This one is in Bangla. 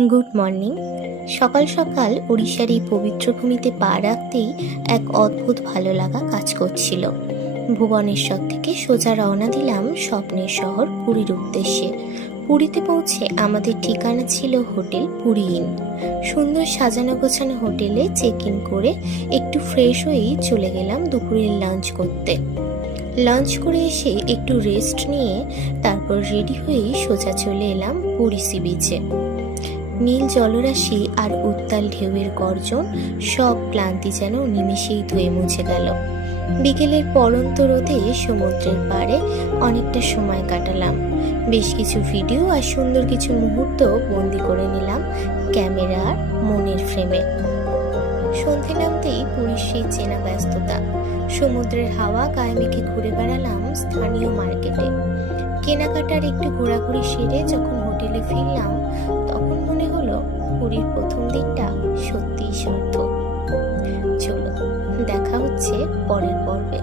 Good morning. সকাল সকাল ওড়িশার এই পবিত্র ভূমিতে পা রাখতেই এক অদ্ভুত ভালো লাগা কাজ করছিল। ভুবনেশ্বর থেকে সোজা রওনা দিলাম স্বপ্নের শহর পুরীর উদ্দেশ্যে। পুরীতে পৌঁছে আমাদের ঠিকানা ছিল হোটেল পুরী ইন। সুন্দর সাজানো গোছানো হোটেলে চেক ইন করে একটু ফ্রেশ হয়েই চলে গেলাম দুপুরের লাঞ্চ করতে। লাঞ্চ করে এসে একটু রেস্ট নিয়ে তারপর রেডি হয়েই সোজা চলে এলাম পুরী সি বিচে। নীল জলরাশি আর উত্তাল ঢেউয়ের গর্জন সব ক্লান্তি যেন নিমেষেই ধুয়ে মুছে গেল। বিকেলের পড়ন্ত রোদে সমুদ্রের পাড়ে অনেকটা সময় কাটালাম। বেশ কিছু ভিডিও আর সুন্দর কিছু মুহূর্ত বন্দি করে নিলাম ক্যামেরার মনের ফ্রেমে। সন্ধে নামতেই পুরীর সেই চেনা ব্যস্ততা, সমুদ্রের হাওয়া গায়ে মেখে ঘুরে বেড়ালাম স্থানীয় মার্কেটে। কেনাকাটার একটু ঘোরাঘুরি সেরে যখন হোটেলে ফিরলাম তখন মনে হলো পুরীর প্রথম দিকটা সত্যিই সার্থক। চলো দেখা হচ্ছে পরের পর্বে।